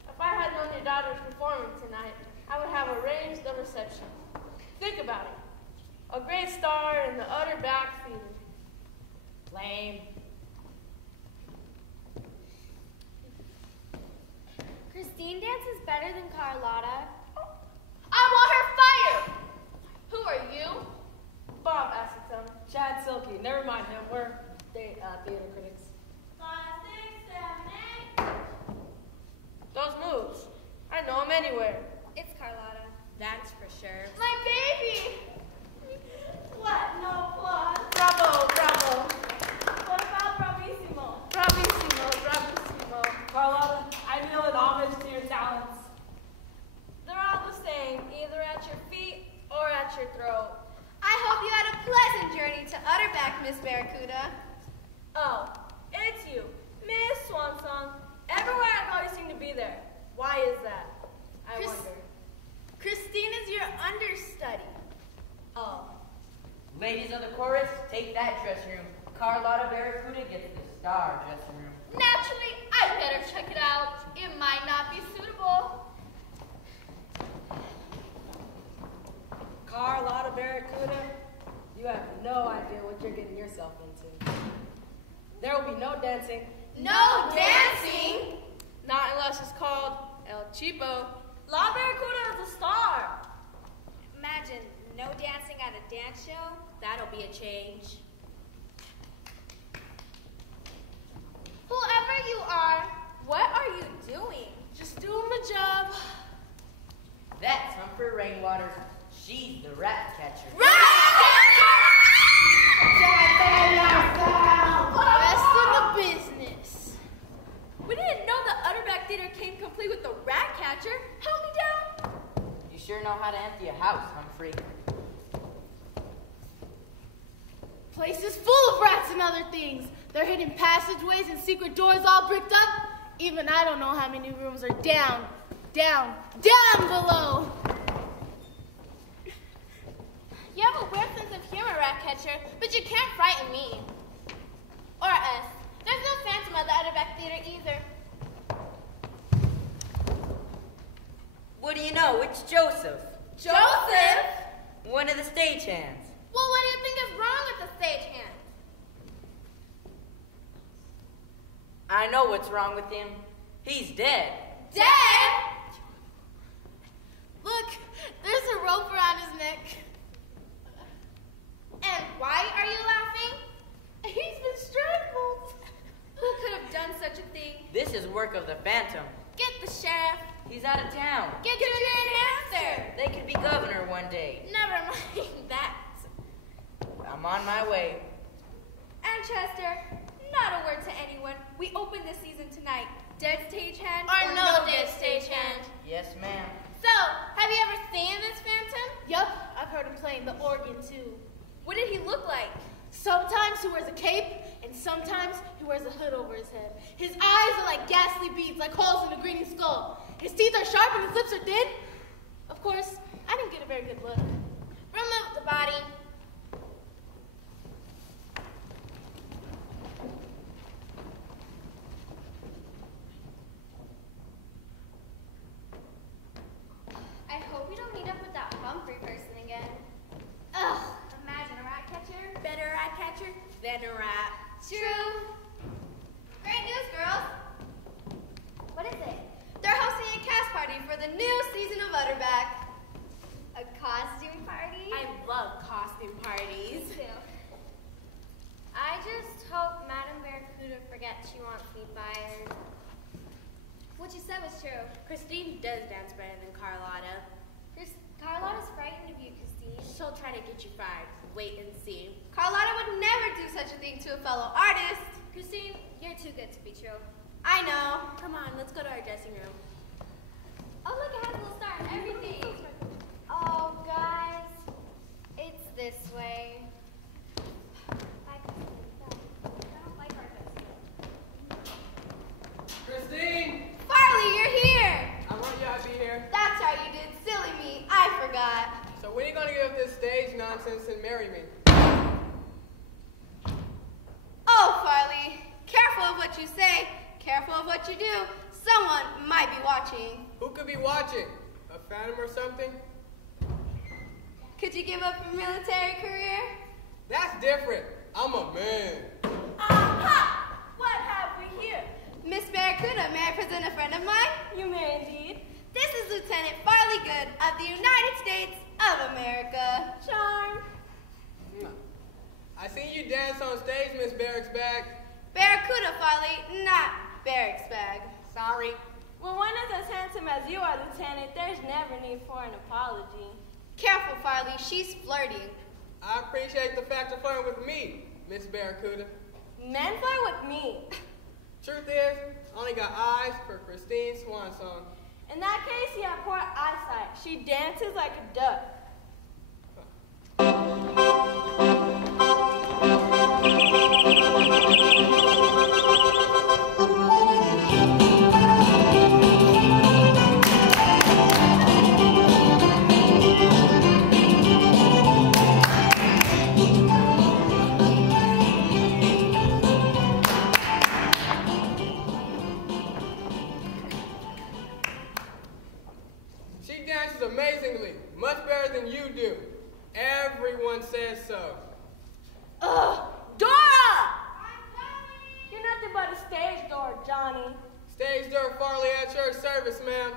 If I had known your daughter was performing tonight, I would have arranged the reception. Think about it. A great star in the Utterback Theater. Lame. Christine dances better than Carlotta. I want her fired. Who are you? Bob Acetone. Chad Silky. Never mind him. We're theater critics. 5, 6, 7, 8. Those moves. I know them anywhere. It's Carlotta. That's for sure. My baby! What? No applause. Bravo, bravo. What about Bravissimo? Bravissimo, bravissimo. Carlotta, I kneel in homage to your talents. They're all the same, either at your feet or at your throat. I hope you had a pleasant journey to Utterback, Miss Barracuda. Oh, it's you, Miss Swansong. Everywhere I go, you seem to be there. Why is that? I wonder. Christine is your understudy. Oh. Ladies of the chorus, take that dressing room. Carlotta Barracuda gets the star dressing room. Naturally, I better check it out. It might not be suitable. Carlotta Barracuda, you have no idea what you're getting yourself into. There will be no dancing. No dancing! Not unless it's called El Cheapo. La Barracuda is a star. Imagine no dancing at a dance show. That'll be a change. Whoever you are, what are you doing? Just doing my job. That's Humphrey Rainwater. She's the rat catcher. Rest in the business. We didn't know the Utterback Theater came complete with the rat catcher. Help me down. You sure know how to empty a house, Humphrey. Place is full of rats and other things. They're hidden passageways and secret doors all bricked up. Even I don't know how many rooms are down below. You have a weird sense of humor, rat catcher, but you can't frighten me. Or us. There's no phantom at the Utterback Theater either. What do you know? It's Joseph. Joseph? One of the stagehands. Well, what do you think is wrong with the stagehand? I know what's wrong with him. He's dead. Dead? Look, there's a rope around his neck. work of the Phantom. Get the sheriff. He's out of town. Get your enhancer. They could be governor one day. Never mind that. I'm on my way. And Chester, not a word to anyone. We open this season tonight. Dead stagehand Or no dead stagehand. Yes, ma'am. So, have you ever seen this Phantom? Yup, I've heard him playing the organ too. What did he look like? Sometimes he wears a cape, and sometimes he wears a hood over his head. His eyes are like ghastly beads, like holes in a grinning skull. His teeth are sharp and his lips are thin. Of course, I didn't get a very good look. Remove the body. I hope we don't meet up with that Humphrey person again. Ugh, imagine a rat catcher. Better rat catcher than a rat. True. Great news, girls. What is it? They're hosting a cast party for the new season of Utterback. A costume party? I love costume parties. I just hope Madame Barracuda forgets she wants me fired. What you said was true. Christine does dance better than Carlotta. Carlotta's frightened of you, Christine. She'll try to get you fired. Wait and see. Carlotta would never do such a thing to a fellow artist. Christine, you're too good to be true. I know. Come on, let's go to our dressing room. Oh, look, it has a little star and everything. Oh, guys, it's this way. Bye, Christine. I don't like our dressing room. Christine! Farley, you're here. I want you to be here. That's right, you did. Silly me. I forgot. So when are you going to give up this stage nonsense and marry me? Oh, Farley. Careful of what you say. Careful of what you do. Someone might be watching. Who could be watching? A phantom or something? Could you give up your military career? That's different. I'm a man. Aha! What have we here? Miss Barracuda, may I present a friend of mine? You may indeed. This is Lieutenant Farley Good of the United States of America. Charm. I seen you dance on stage, Miss Barrack's bag. Barracuda, Farley, not Barrack's bag. Sorry. When one is as handsome as you are, Lieutenant, there's never need for an apology. Careful, Farley, she's flirting. I appreciate the fact you're flirting with me, Miss Barracuda. Men flirt with me. Truth is, I only got eyes for Christine Swanson. In that case, you have poor eyesight. She dances like a duck. She dances amazingly, much better than you do. Everyone says so. Ugh! Dora! I'm coming! You're nothing but a stage door, Johnny. Stage door Farley at your service, ma'am.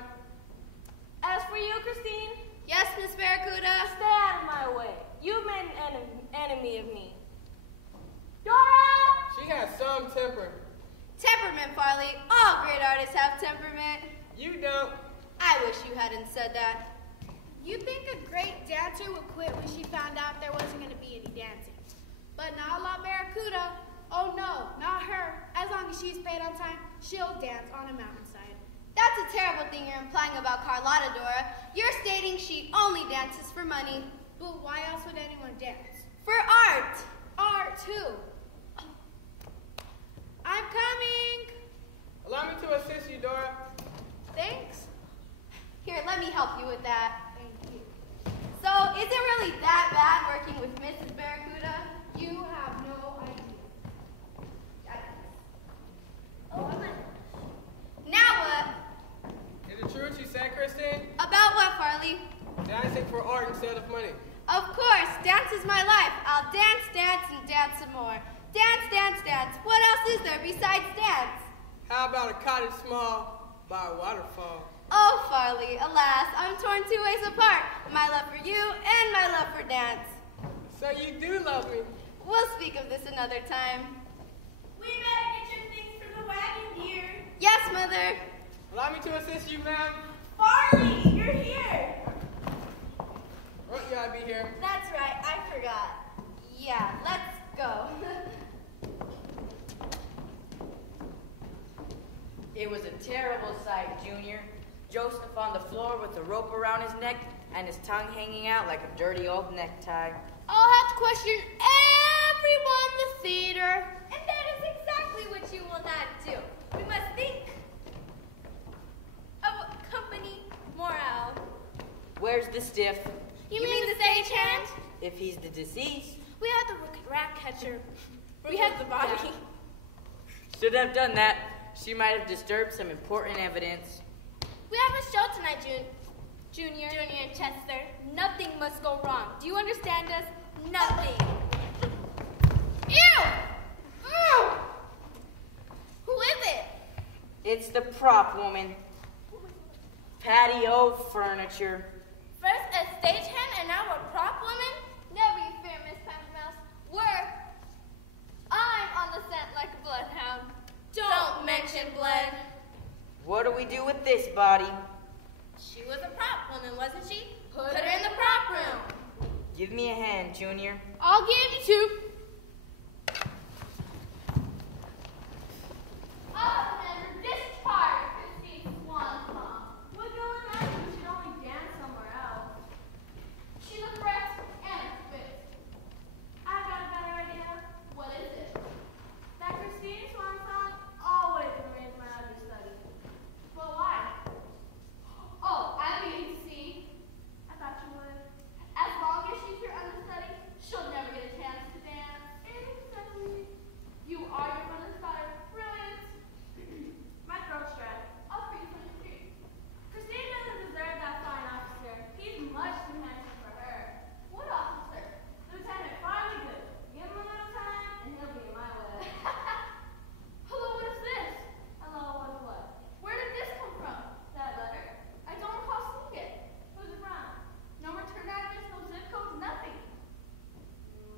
As for you, Christine, Yes, Miss Barracuda? stay out of my way. You've been an enemy of me. Dora! She has some temper. Temperament, Farley. All great artists have temperament. You don't. I wish you hadn't said that. You think a great dancer would quit when she found out there wasn't going to be any dancing. But not La Barracuda. Oh no, not her. As long as she's paid on time, she'll dance on a mountainside. That's a terrible thing you're implying about Carlotta, Dora. You're stating she only dances for money. But why else would anyone dance? For art. Art, too. I'm coming. Allow me to assist you, Dora. Thanks. Here, let me help you with that. Thank you. So, is it really that bad working with Mrs. Barracuda? You have no idea. Now what? Is it true what you said, Christine? About what, Farley? Dancing for art instead of money. Of course, dance is my life. I'll dance, dance, and dance some more. Dance, dance, dance. What else is there besides dance? How about a cottage small by a waterfall? Oh, Farley, alas, I'm torn two ways apart. My love for you and my love for dance. So you do love me. We'll speak of this another time. We better get your things from the wagon, dear. Yes, Mother. Allow me to assist you, ma'am. Farley, you're here. Oh, yeah, I'd be here. That's right, I forgot. Yeah, let's go. It was a terrible sight, Junior. Joseph on the floor with a rope around his neck and his tongue hanging out like a dirty old necktie. I'll have to question everyone in the theater. And that is exactly what you will not do. We must think of company morale. Where's the stiff? You mean the stagehand? If he's the deceased. We had the rat catcher. We had the body. Should have done that. She might have disturbed some important evidence. We have a show tonight, Junior and Chester. Nothing must go wrong. Do you understand us? Nothing. Ew! Ew! Who is it? It's the prop woman. Patio furniture. First a stagehand and now a prop woman? Never you fear, Miss Peppermouse. I'm on the scent like a bloodhound. Don't mention blood. What do we do with this body? She was a prop woman, wasn't she? Put her in the prop room. Give me a hand, Junior. I'll give you two. Never discharged Christine Swan song. What going on? We should only dance somewhere else. She's a threat and a spit. I've got a better idea. What is it? That Christine Swan song always remains my understudy. But why? Oh, I'm beginning to see. I thought you would. As long as she's your understudy, she'll never get a chance to dance. Exactly. You are your mother's daughter. Brilliant. My throat's dry. I'll free from the street. Christine doesn't deserve that fine officer. He's much too handsome for her. What officer? Lieutenant Farley Good. Give him a little time, and he'll be in my way. Hello, what is this? Hello, what's what? Where did this come from? That letter? I don't recall seeing it. Who's it from? No return address, no zip code, nothing.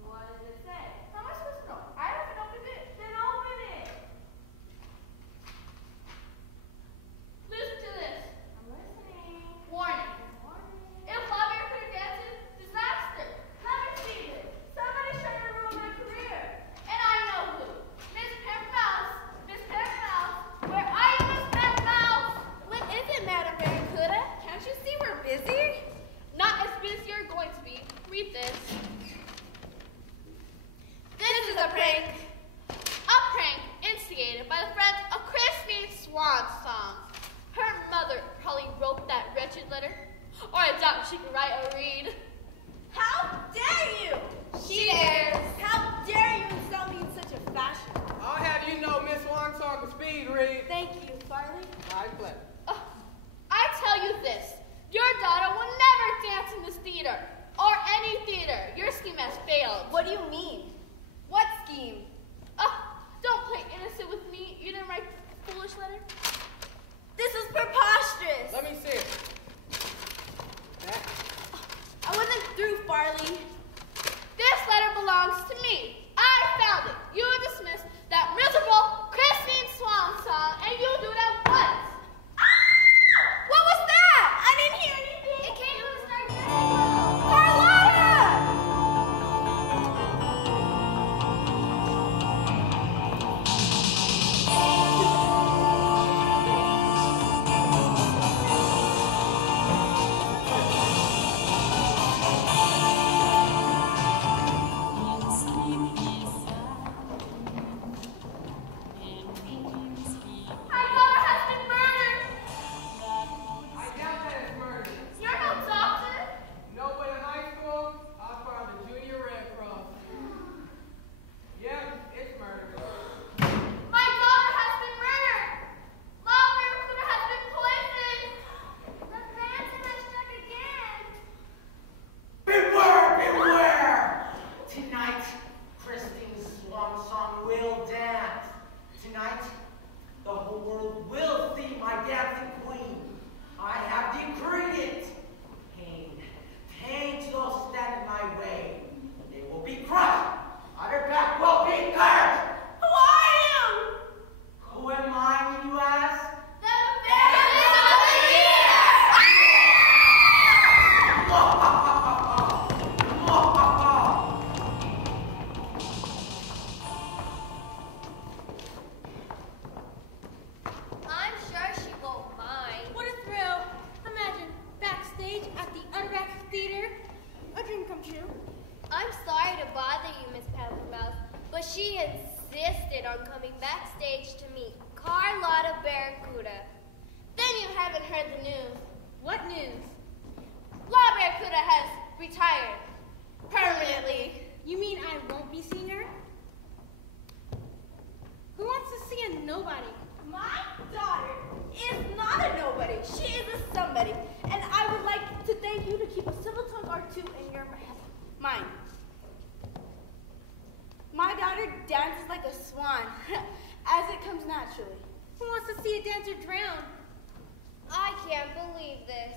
What does it say? How am I supposed to know? I haven't opened it. Then open it. Listen to this. I'm listening. Warning. If love air dances, disaster. Let me see this. Somebody's trying to ruin my career. And I know who. Miss Peppermouse. Miss Peppermouse. Where are you, Miss Peppermouse? What is it, Madam Barracuda? Can't you see we're busy? Not as busy you're going to be. Read this. This is a prank. A prank instigated by the friends of Christine Swan Song. Her mother probably wrote that wretched letter, or I doubt she can write or read. How dare you? She dares. How dare you insult me in such a fashion? I'll have you know Miss Swansong can speed read. Thank you, Farley. My pleasure. I tell you this, your daughter will never dance in this theater, or any theater. Your scheme has failed. What do you mean? What scheme? Don't play innocent with me. You didn't write the foolish letter? This is preposterous. Let me see it. I wasn't through, Farley. This letter belongs to me. I found it. You are dismissed that miserable Christine Swan song, and you do it at once. What was that? I didn't hear anything. It came from the start. Carlotta! Sleep to bother you, Miss Peppermouth, but she insisted on coming backstage to meet Carlotta Barracuda. Then you haven't heard the news. What news? La Barracuda has retired. Permanently. You mean I won't be seeing her? Who wants to see a nobody? My daughter is not a nobody. She is a somebody. And I would like to thank you to keep a civil tongue or two in your mind. My daughter dances like a swan, as it comes naturally. Who wants to see a dancer drown? I can't believe this.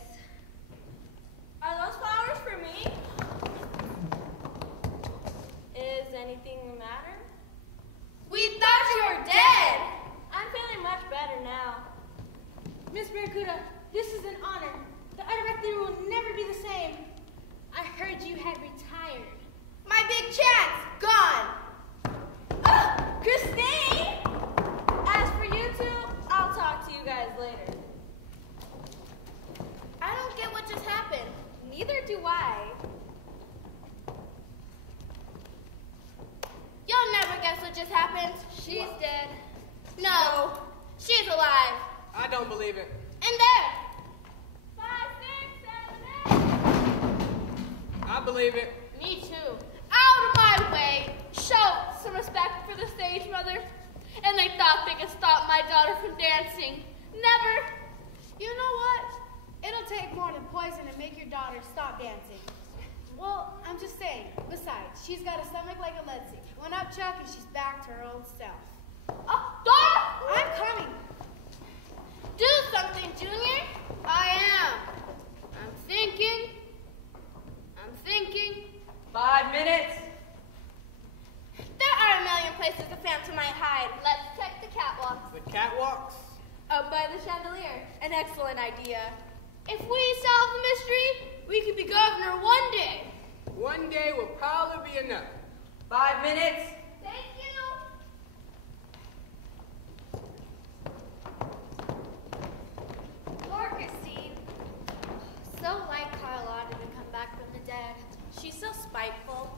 Are those flowers for me? Is anything the matter? We thought you were dead! I'm feeling much better now. Miss Barracuda, this is an honor. The Utterback theater will never be the same. I heard you had retired. My big chance, gone. Christine! As for you two, I'll talk to you guys later. I don't get what just happened. Neither do I. You'll never guess what just happened. She's dead. No, she's alive. I don't believe it. And there. 5, 6, 7, 8. I believe it. Me too. Out of my way. Show some respect for the stage mother. And they thought they could stop my daughter from dancing. Never. You know what? It'll take more than poison to make your daughter stop dancing. Well, I'm just saying. Besides, she's got a stomach like a lead stick. Went up Chuck and she's back to her old self. Oh, daughter! I'm coming. Do something, Junior. I am. I'm thinking. 5 minutes. There are a million places a phantom might hide. Let's check the catwalks. The catwalks? Up by the chandelier. An excellent idea. If we solve the mystery, we could be governor one day. One day will probably be enough. 5 minutes. Thank you. Poor Christine. So like Carlotta to come back from the dead. She's so spiteful.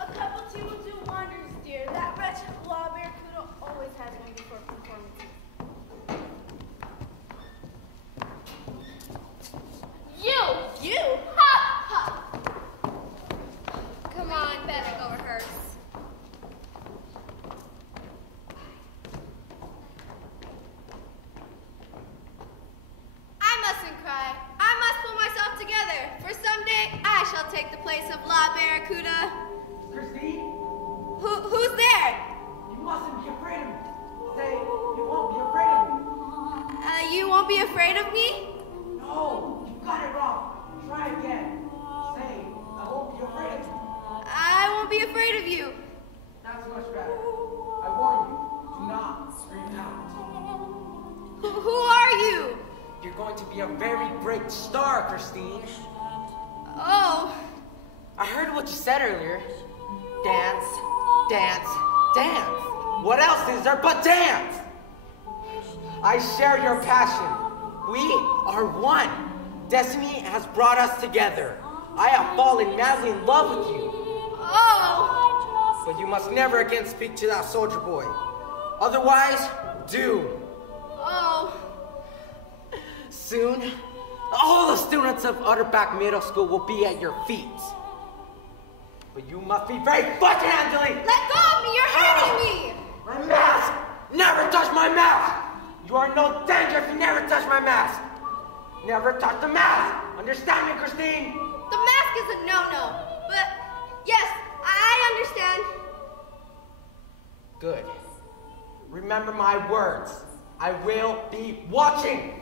A cup of tea will do wonders, dear. That wretched law barracuda always has one before conformity. You! Ha! Ha! Come on, better go rehearse. I mustn't cry. I must pull myself together, for someday I shall take the place of La Barracuda. Christine, Who's there? you mustn't be afraid of me. Say, you won't be afraid of me. You won't be afraid of me? No, you got it wrong. Try again. Say, I won't be afraid of you. I won't be afraid of you. That's much better. I warn you, do not scream out. Who are you? You're going to be a very great star, Christine. Oh. I heard what you said earlier. Dance, dance, dance. What else is there but dance? I share your passion. We are one. Destiny has brought us together. I have fallen madly in love with you. Oh. But you must never again speak to that soldier boy. Otherwise, doom. Oh. Soon, all the students of Utterback Middle School will be at your feet. But you must be very fucking handling. Let go of me, you're hurting me. My mask! Never touch my mask! You are in no danger if you never touch my mask. Never touch the mask. Understand me, Christine? The mask is a no-no. But, yes, I understand. Good. Remember my words. I will be watching.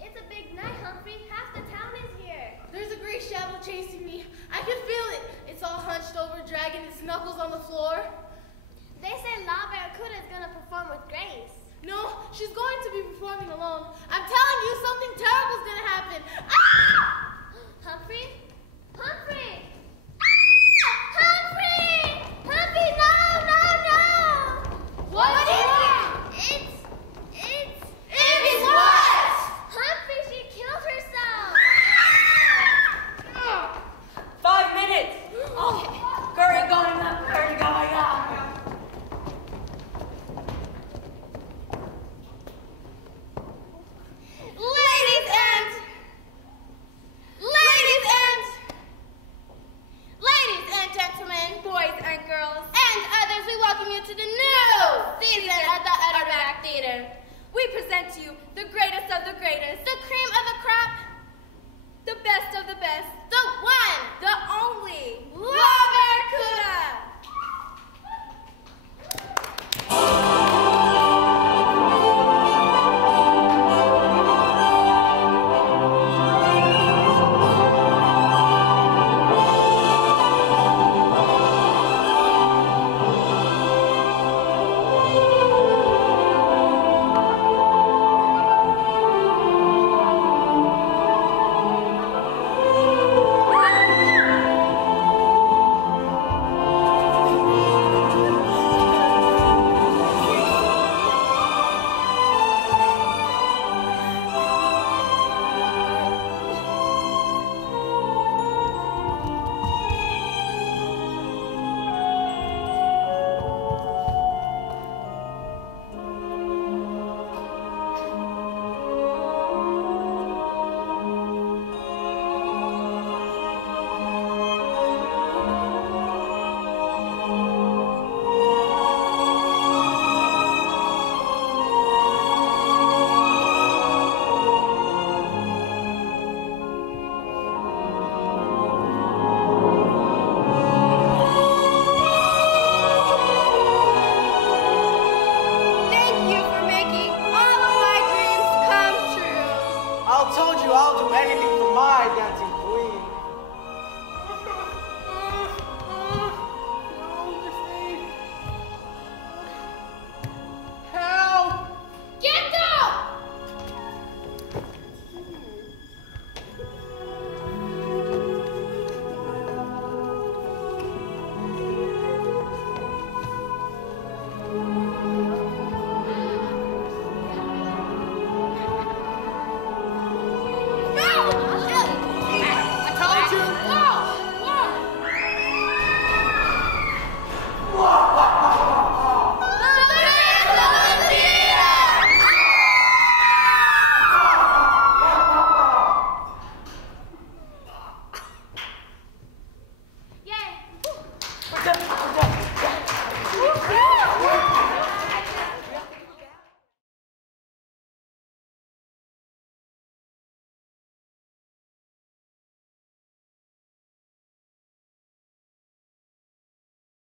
It's a big night, Humphrey. Half the town is here. There's a great shadow chasing me. I can feel it. It's all hunched over, dragging its knuckles on the floor. They say La Barracuda is going to perform with Grace. No, she's going to be performing alone. I'm telling you, something terrible is going to happen. Ah! Humphrey? Humphrey! Ah! Humphrey! Humphrey, no, no, no! What is it? present to you the greatest of the greatest, The cream of the crop. the best of the best, The one. the only Love